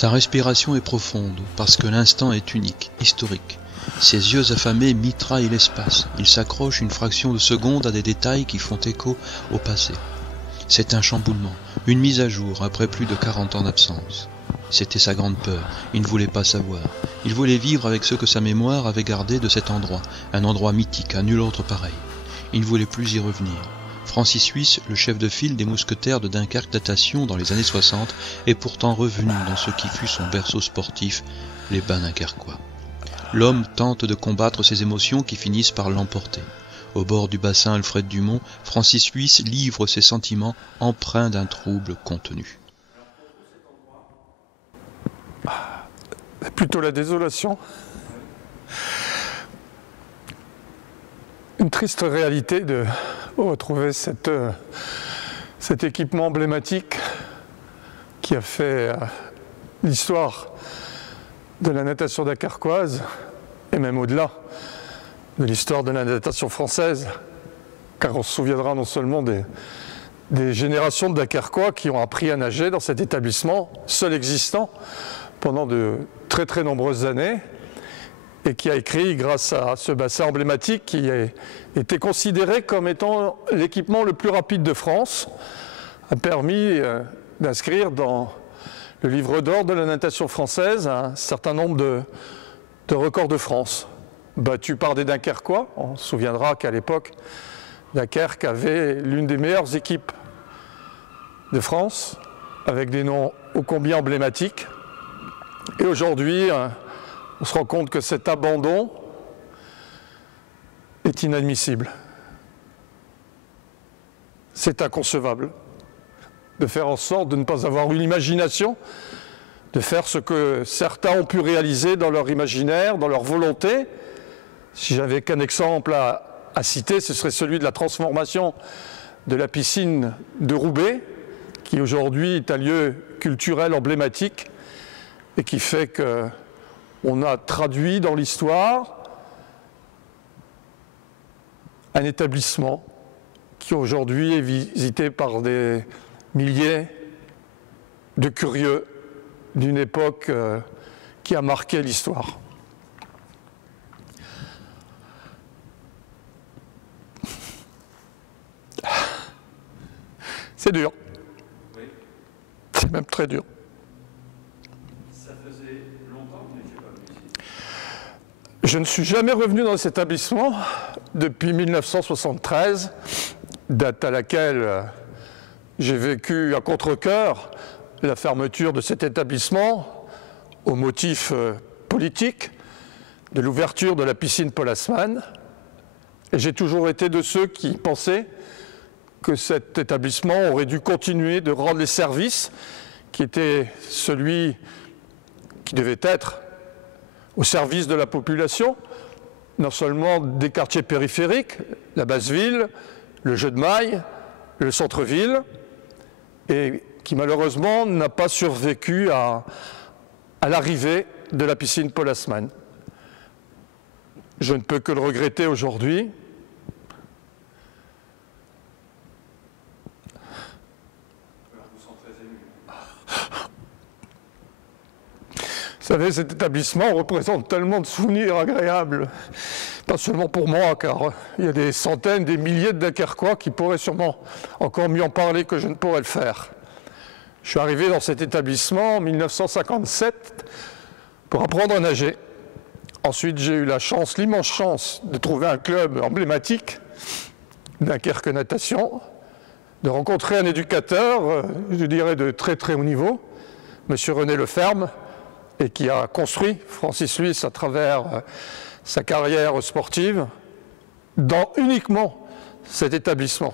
Sa respiration est profonde, parce que l'instant est unique, historique. Ses yeux affamés mitraillent l'espace. Il s'accroche une fraction de seconde à des détails qui font écho au passé. C'est un chamboulement, une mise à jour après plus de 40 ans d'absence. C'était sa grande peur, il ne voulait pas savoir. Il voulait vivre avec ce que sa mémoire avait gardé de cet endroit, un endroit mythique, à nul autre pareil. Il ne voulait plus y revenir. Francis Suisse, le chef de file des mousquetaires de Dunkerque Natation dans les années 60, est pourtant revenu dans ce qui fut son berceau sportif, les bains dunkerquois. L'homme tente de combattre ses émotions qui finissent par l'emporter. Au bord du bassin Alfred Dumont, Francis Suisse livre ses sentiments empreints d'un trouble contenu. Plutôt la désolation. Une triste réalité de retrouver cet équipement emblématique qui a fait l'histoire de la natation dunkerquoise et même au-delà de l'histoire de la natation française, car on se souviendra non seulement des générations de Dunkerquois qui ont appris à nager dans cet établissement, seul existant pendant de très très nombreuses années, et qui a écrit, grâce à ce bassin emblématique qui a été considéré comme étant l'équipement le plus rapide de France, a permis d'inscrire dans le livre d'or de la natation française un certain nombre de records de France, battus par des Dunkerquois. On se souviendra qu'à l'époque, Dunkerque avait l'une des meilleures équipes de France, avec des noms ô combien emblématiques. Et aujourd'hui, on se rend compte que cet abandon est inadmissible. C'est inconcevable de faire en sorte de ne pas avoir une imagination, de faire ce que certains ont pu réaliser dans leur imaginaire, dans leur volonté. Si j'avais qu'un exemple à citer, ce serait celui de la transformation de la piscine de Roubaix, qui aujourd'hui est un lieu culturel emblématique et qui fait qu'on a traduit dans l'histoire un établissement qui aujourd'hui est visité par des milliers de curieux d'une époque qui a marqué l'histoire. C'est dur. Oui. C'est même très dur. Ça faisait longtemps que vous n'étiez pas venu ici? Je ne suis jamais revenu dans cet établissement depuis 1973, date à laquelle j'ai vécu à contre-cœur la fermeture de cet établissement au motif politique de l'ouverture de la piscine Paul Haussmann. Et j'ai toujours été de ceux qui pensaient que cet établissement aurait dû continuer de rendre les services qui étaient celui qui devait être au service de la population, non seulement des quartiers périphériques, la basse-ville, le jeu de mailles, le centre-ville, et qui malheureusement n'a pas survécu à l'arrivée de la piscine Paul Haussmann. Je ne peux que le regretter aujourd'hui. Vous savez, cet établissement représente tellement de souvenirs agréables, pas seulement pour moi, car il y a des centaines, des milliers de Dunkerquois qui pourraient sûrement encore mieux en parler que je ne pourrais le faire. Je suis arrivé dans cet établissement en 1957 pour apprendre à nager. Ensuite, j'ai eu la chance, l'immense chance, de trouver un club emblématique, Dunkerque Natation, de rencontrer un éducateur, je dirais de très très haut niveau, M. René Leferme, et qui a construit Francis Suisse à travers sa carrière sportive dans uniquement cet établissement.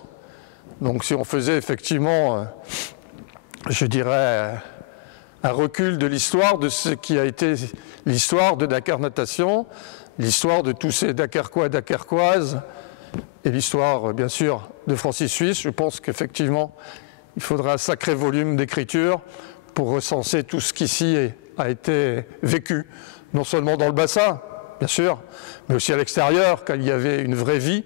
Donc si on faisait effectivement, je dirais, un recul de l'histoire de ce qui a été l'histoire de Dunkerque Natation, l'histoire de tous ces Dunkerquois et Dunkerquoises, et l'histoire, bien sûr, de Francis Suisse, je pense qu'effectivement, il faudra un sacré volume d'écriture pour recenser tout ce qu'ici a été vécu, non seulement dans le bassin, bien sûr, mais aussi à l'extérieur, quand il y avait une vraie vie.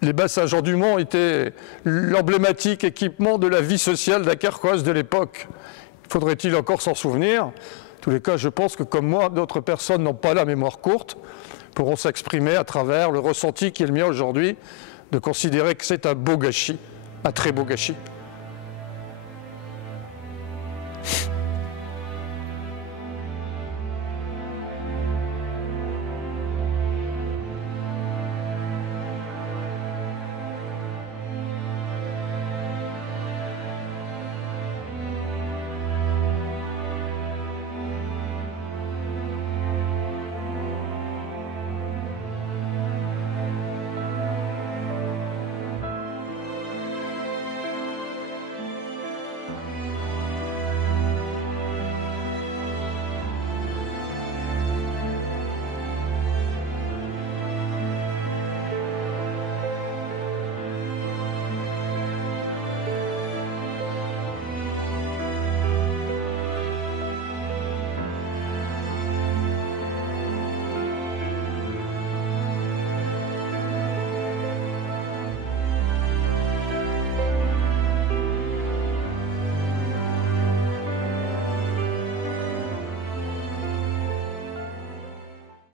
Les bassins Jean Dumont étaient l'emblématique équipement de la vie sociale dunkerquoise de l'époque. Il Faudrait-il encore s'en souvenir? En tous les cas, je pense que comme moi, d'autres personnes n'ont pas la mémoire courte, pourront s'exprimer à travers le ressenti qui est le mien aujourd'hui, de considérer que c'est un beau gâchis, un très beau gâchis.